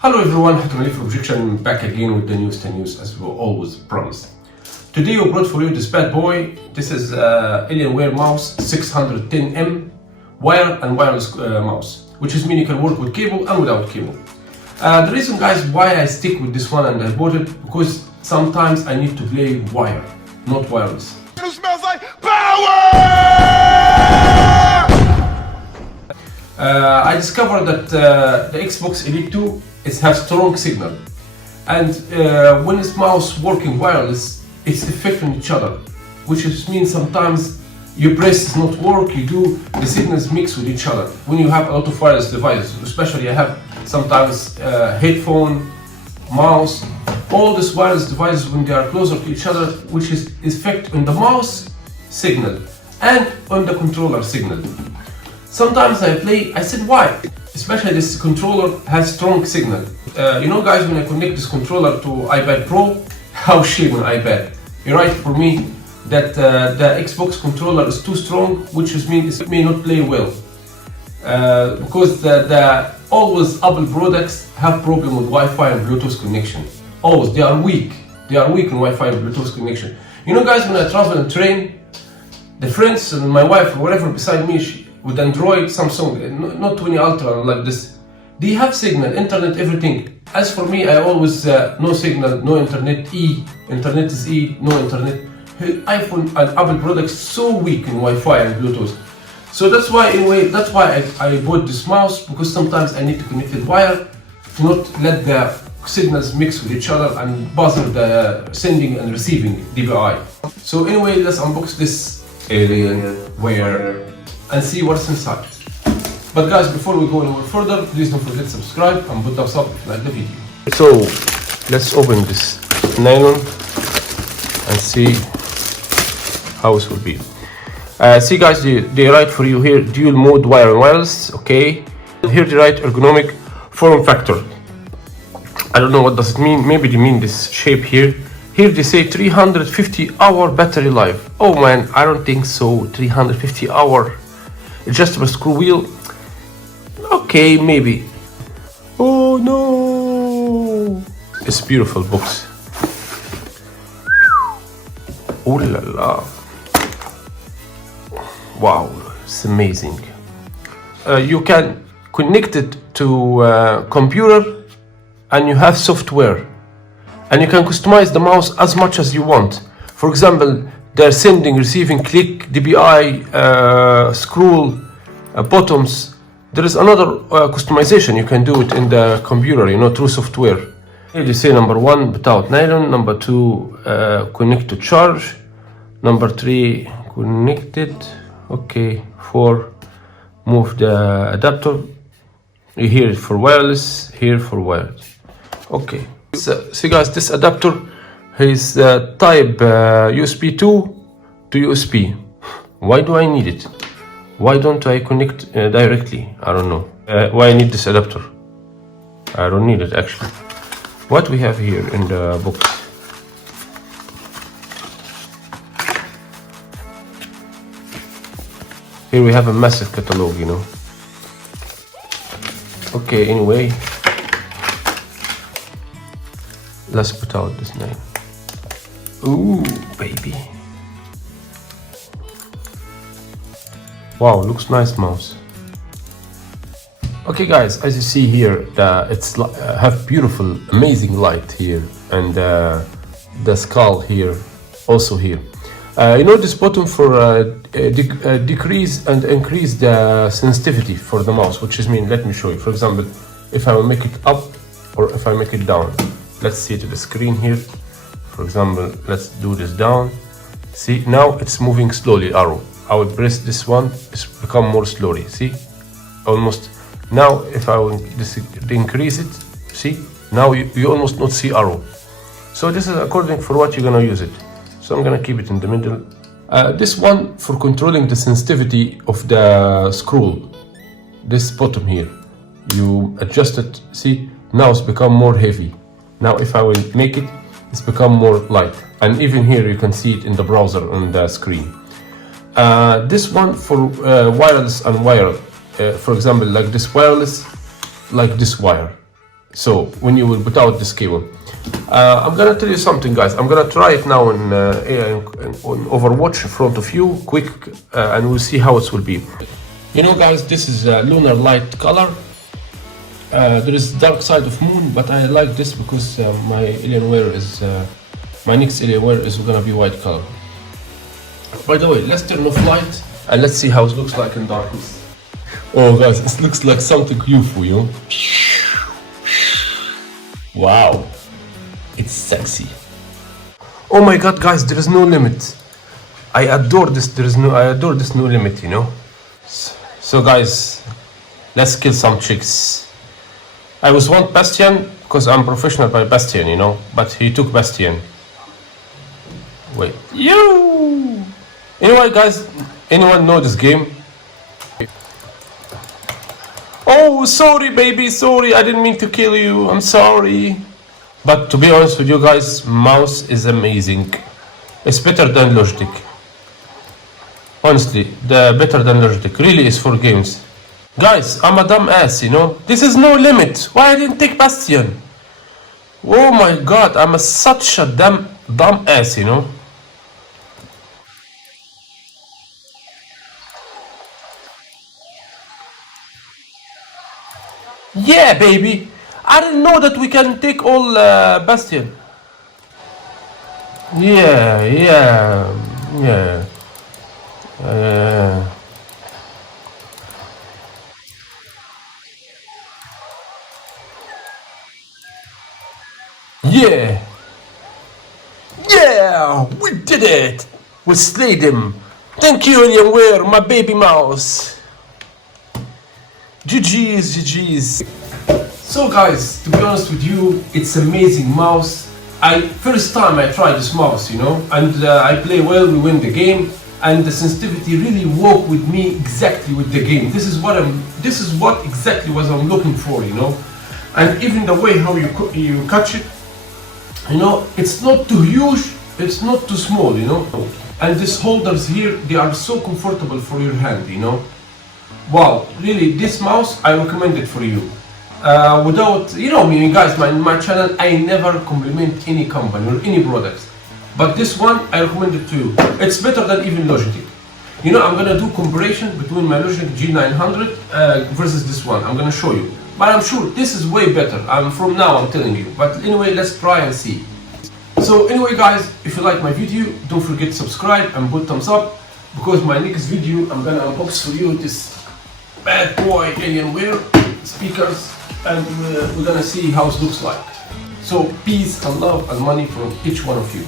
Hello everyone, Hatem from Objection, back again with the newest news as we always promised. Today we brought for you this bad boy. This is Alienware mouse 610M wire and wireless mouse, which is mean you can work with cable and without cable. The reason, guys, why I stick with this one and I bought it, because sometimes I need to play wire, not wireless. It smells like power! I discovered that the Xbox Elite 2 has strong signal, and when this mouse working wireless, it's affecting each other, which means sometimes your press does not work, the signals mix with each other. When you have a lot of wireless devices, especially I have sometimes headphone, mouse, all these wireless devices, when they are closer to each other, which is effect on the mouse signal and on the controller signal. Sometimes I said why? Especially this controller has strong signal. Guys, when I connect this controller to IBAN Pro, how shame on IBAN. You're right, for me, that the Xbox controller is too strong, which means it may not play well. Because the always Apple products have problem with Wi-Fi and Bluetooth connection. Always, they are weak. They are weak in Wi-Fi and Bluetooth connection. Guys, when I travel and train, the friends and my wife or whatever beside me, with Android, Samsung, not 20 Ultra like this, they have signal, internet, everything. As for me, I always no signal, no internet, internet is no internet. iPhone and Apple products so weak in Wi-Fi and Bluetooth. So that's why I bought this mouse, because sometimes I need to connect the wire to not let the signals mix with each other and bother the sending and receiving DPI. So anyway, let's unbox this Alienware and see what's inside. But guys, before we go any further, please don't forget to subscribe and put thumbs up if you like the video. So let's open this nylon and see how it will be. See guys, they write for you here dual mode wire and wireless. Okay, here they write ergonomic form factor. I don't know what does it mean. Maybe they mean this shape here. Here they say 350-hour battery life. Oh man, I don't think so. 350-hour. Adjustable screw wheel. Okay, maybe. Oh no! It's beautiful box. Oh la la! Wow, it's amazing. You can connect it to a computer, and you have software, and you can customize the mouse as much as you want. For example, they're sending, receiving, click, DPI, scroll, buttons. There is another customization. You can do it in the computer, through software. Here they say number 1, without nylon. Number 2, connect to charge. Number 3, connected. Okay. 4, move the adapter. Here for wireless, here for wired. Okay. So, see guys, this adapter is type USB 2 to USB. Why do I need it? Why don't I connect directly? I don't know. Why I need this adapter? I don't need it actually. What we have here in the box? Here we have a massive catalog, Okay, anyway. Let's put out this name. Ooh, baby. Wow, looks nice mouse. Okay guys, as you see here, it's have beautiful, amazing light here, and the skull here, also here. This button for decrease and increase the sensitivity for the mouse, which mean, let me show you. For example, if I will make it up or if I make it down. Let's see to the screen here. For example, let's do this down. See, now it's moving slowly, arrow. I will press this one, it's become more slowly, see? Almost. Now if I will increase it, see? Now you almost not see arrow. So this is according for what you're gonna use it. So I'm gonna keep it in the middle. This one for controlling the sensitivity of the scroll. This bottom here. You adjust it, see? Now it's become more heavy. Now if I will make it, it's become more light. And even here you can see it in the browser on the screen. This one for wireless and wired. For example, like this wireless, like this wire. So when you will put out this cable, I'm gonna tell you something, guys. I'm gonna try it now on Overwatch in front of you, quick, and we'll see how it will be. You know, guys, this is a lunar light color. There is dark side of moon, but I like this because my Alienware is my next Alienware is gonna be white color. By the way, let's turn off light and let's see how it looks like in darkness. Oh, guys, it looks like something UFO, you know. Wow, it's sexy. Oh my God, guys, there is no limit. I adore this. I adore this no limit, you know. So guys, let's kill some chicks. I was want Bastion because I'm professional by Bastion, you know, but he took Bastion. Wait, you. Anyway, guys, anyone know this game? Oh, sorry, baby, sorry. I didn't mean to kill you. I'm sorry. But to be honest with you guys, mouse is amazing. It's better than Logitech. Honestly, the better than Logitech really is for games. Guys, I'm a dumb ass, you know. This is no limit. Why I didn't take Bastion? Oh my God, I'm such a dumb ass, you know. Yeah, baby. I didn't know that we can take all Bastion. Yeah. Yeah, we did it. We slayed him. Thank you, Alienware, my baby mouse. GG's. So guys, to be honest with you, it's amazing mouse. First time I tried this mouse, you know, and I play well, we win the game, and the sensitivity really work with me exactly with the game. This is what exactly was I'm looking for, you know, and even the way how you catch it, you know, it's not too huge, it's not too small, you know, and these holders here, they are so comfortable for your hand, you know. Wow, really, this mouse I recommend it for you. Without, you know me guys, my channel, I never compliment any company or any products, but this one I recommend it to you. It's better than even Logitech. You know, I'm gonna do comparison between my Logitech G900 versus this one. I'm gonna show you, but I'm sure this is way better. From now I'm telling you. But anyway, let's try and see. So anyway guys, if you like my video, don't forget to subscribe and put thumbs up, because my next video I'm gonna unbox for you this bad boy Alienware speakers, and we're gonna see how it looks like. So peace and love and money from each one of you.